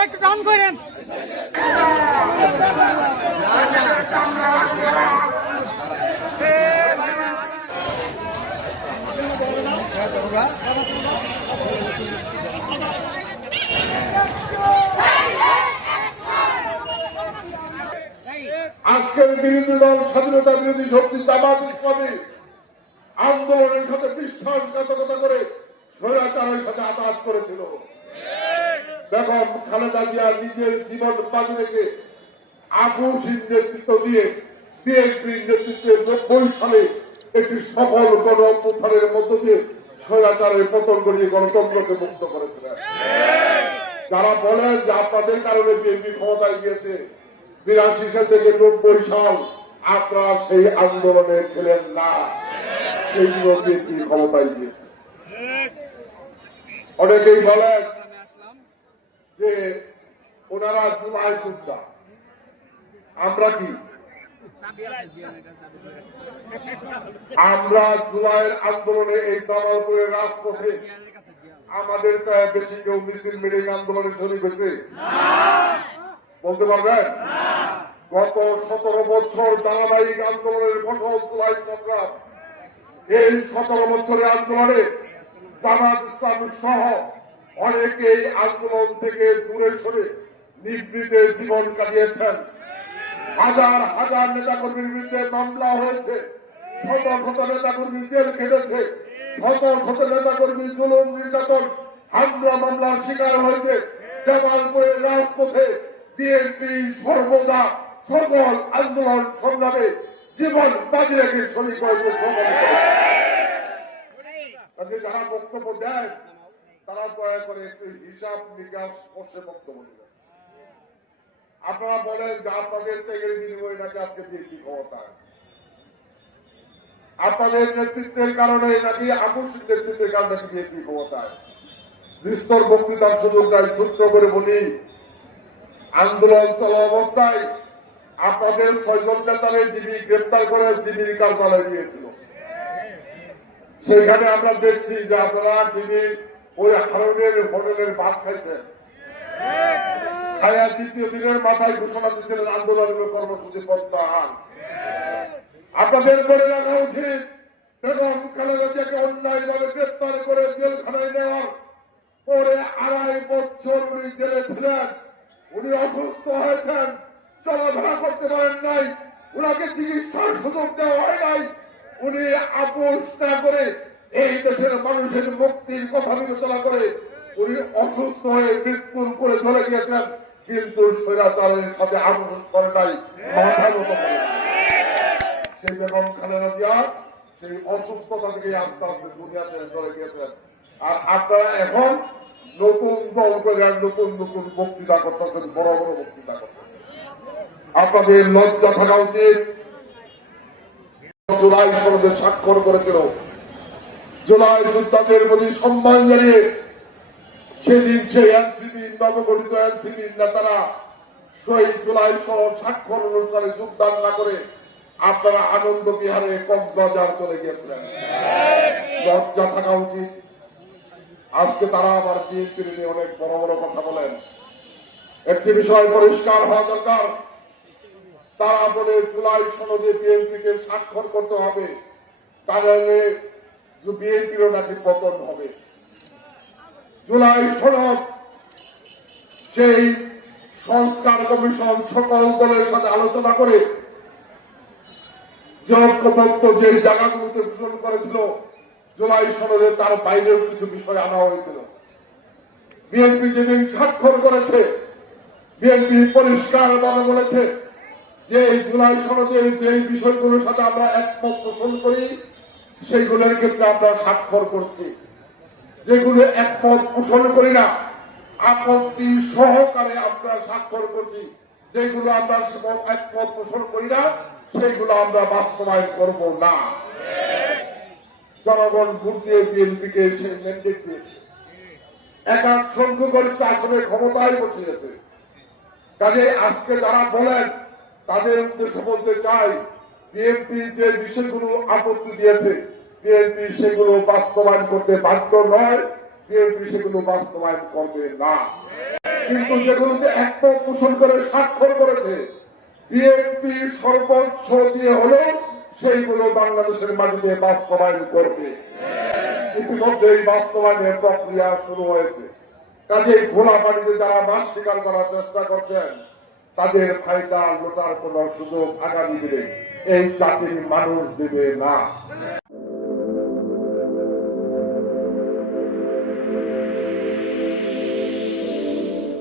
লাইটটা একটু ডাউন করেন। আজকের বিরোধী দল স্বাধীনতা বিরোধী শক্তি জামাত ইসলামী আন্দোলনের সাথে বিশ্বাসঘাতকতা করে স্বৈরাচারের সাথে আঘাত করেছিল। বেগম খালেদা জিয়া নিজের জীবন বাজি রেখে আবুসির নেতৃত্ব দিয়ে বিএনপির নেতৃত্বে 90 সালে একটি সফল গণ অভ্যুত্থানের মধ্য দিয়ে স্বৈরাচারের পতন করিয়ে গণতন্ত্রকে মুক্ত করেছিলেন। যারা বলেন যে আপনাদের কারণে বিএনপি ক্ষমতায় গিয়েছে, 82 সাল থেকে 90 সাল আপনারা সেই আন্দোলনে ছিলেন না, সেইগুলো বিএনপি ক্ষমতায় গিয়েছে। অনেকেই বলেন যে ওনারা জুলাই যোদ্ধা, আমরা কি? আমরা জুলাইয়ের আন্দোলনে এই জামালপুরের রাজপথে আমাদের চায় বেশি কেউ মিছিল মিটিং আন্দোলনে শরীক হয়েছে বলতে পারবেন? গত 17 বছর ধারাবাহিক আন্দোলনের ফসল জুলাই সংগ্রাম, এই 17 বছরের আন্দোলনে জামাত ইসলাম সহ অনেকেই আন্দোলন থেকে দূরে সরে নিভৃতে জীবন কাটিয়েছেন। হাজার হাজার নেতাকর্মীর বিরুদ্ধে মামলা হয়েছে, শত শত নেতাকর্মী জেল খেটেছে, শত শত নেতাকর্মী জুলুম নির্যাতন হামলা মামলার শিকার হয়েছে। জামালপুরের রাজপথে বিএনপি সর্বদা সকল আন্দোলন সংগ্রামে জীবন বাজি রেখে শরীর হয়েছে। যারা বক্তব্য দেয় তারা দয়া করে একটু হিসাব নিকাশ বসে বক্তব্য দেবেন। আপনারা বলেন যে আপনাদের ত্যাগের বিনিময়ে নাকি আজকে বিএনপি ক্ষমতায়, আপনাদের নেতৃত্বের কারণে নাকি আকস্মিক নেতৃত্বের কারণে নাকি বিএনপি ক্ষমতায়। বিস্তর বক্তৃতার সুযোগ নাই, সূত্র করে বলি, আন্দোলন চলা অবস্থায় আপনাদের 6 জন নেতারে ডিবি গ্রেপ্তার করে ডিবির কার্যালয়ে দিয়েছিল। সেখানে আমরা দেখছি যে আপনারা ডিবি ওই হারুনের হোটেলের ভাত খাইছেন। খায়া দ্বিতীয় দিনের মাথায় ঘোষণা দিয়েছিলেন আন্দোলনের কর্মসূচি প্রত্যাহার। আপনাদের বলে রাখা উচিত, বেগম খালেদা জিয়াকে অন্যায়ভাবে গ্রেপ্তার করে জেলখানায় নেওয়ার পরে 2.5 বছর উনি জেলে ছিলেন। উনি অসুস্থ হয়েছেন, চলাফেরা করতে পারেন নাই, উনাকে চিকিৎসার সুযোগ দেওয়া হয় নাই। উনি আপোষ না করে এই দেশের মানুষের মুক্তির কথা বিবেচনা করে উনি অসুস্থ হয়ে মৃত্যুর উপরে চলে গিয়েছেন, কিন্তু স্বৈরাচারের সাথে আপোষ করে নাই, মাথার মতো করে। সেই বেগম খালেদা জিয়া সেই অসুস্থতা থেকে আস্তে আস্তে দুনিয়াতে চলে গিয়েছেন। আর আপনারা এখন নতুন দল করে নতুন নতুন বক্তৃতা করতেছেন, বড় বড় বক্তৃতা করতেছেন। আপনাদের লজ্জা থাকা উচিত। জুলাই সনদে স্বাক্ষর করেছিল, জুলাই যোদ্ধাদের প্রতি সম্মান জানিয়ে সেদিন সেই এনসিপি নবগঠিত এনসিপির নেতারা শহীদ জুলাই সনদ স্বাক্ষর অনুষ্ঠানে যোগদান না করে আপনারা আনন্দ বিহারে কক্সবাজার চলে গিয়েছিলেন। লজ্জা থাকা উচিত। আজকে তারা আবার বিএনপি নিয়ে অনেক বড় বড় কথা বলেন। একটি বিষয় পরিষ্কার হওয়া দরকার, তারা বলে জুলাই সনদে বিএনপিকে স্বাক্ষর করতে হবে, তাহলে বিএনপিরও নাকি পতন হবে। জুলাই সনদ সেই সংস্কার কমিশন সকল দলের সাথে আলোচনা করে যে ঐক্যবদ্ধ যে জায়গাগুলোতে ঘোষণা করেছিল জুলাই সনদে তার বাইরেও কিছু বিষয় আনা হয়েছিল। বিএনপি যেদিন স্বাক্ষর করেছে, বিএনপি পরিষ্কার ভাবে বলেছে যে এই জুলাই সনদের যে বিষয়গুলোর সাথে আমরা একমত পোষণ করি সেইগুলোর ক্ষেত্রে আমরা স্বাক্ষর করছি, যেগুলো একমত পোষণ করি না আপত্তি সহকারে আমরা স্বাক্ষর করছি, যেগুলো আমরা একমত পোষণ করি না সেইগুলো আমরা বাস্তবায়ন করব না। জনগণ ভোট দিয়ে বিএনপিকে সেই ম্যান্ডেট দিয়েছে, একাংশ সংখ্যাগরিষ্ঠ আসলে ক্ষমতায় বসিয়েছে। কাজে আজকে যারা বলেন তাদের উদ্দেশ্য বলতে চাই, বিএনপি যে বিষয়গুলো আপত্তি দিয়েছে বিএনপি সেগুলো বাস্তবায়ন করতে বাধ্য নয়, বিএনপি সেগুলো বাস্তবায়ন করবে না। কিন্তু যেগুলোতে একমত পোষণ করে স্বাক্ষর করেছে বিএনপি সর্বোচ্চ দিয়ে হলেও সেইগুলো বাংলাদেশের মাটিতে বাস্তবায়ন করবে। ইতিমধ্যে এই বাস্তবায়নের প্রক্রিয়া শুরু হয়েছে। কাজেই খোলা পানিতে যারা মাছ শিকার করার চেষ্টা করছেন তাদের ফায়দা লোটার কোন সুযোগ আগামী দিনে এই জাতির মানুষ দেবে না।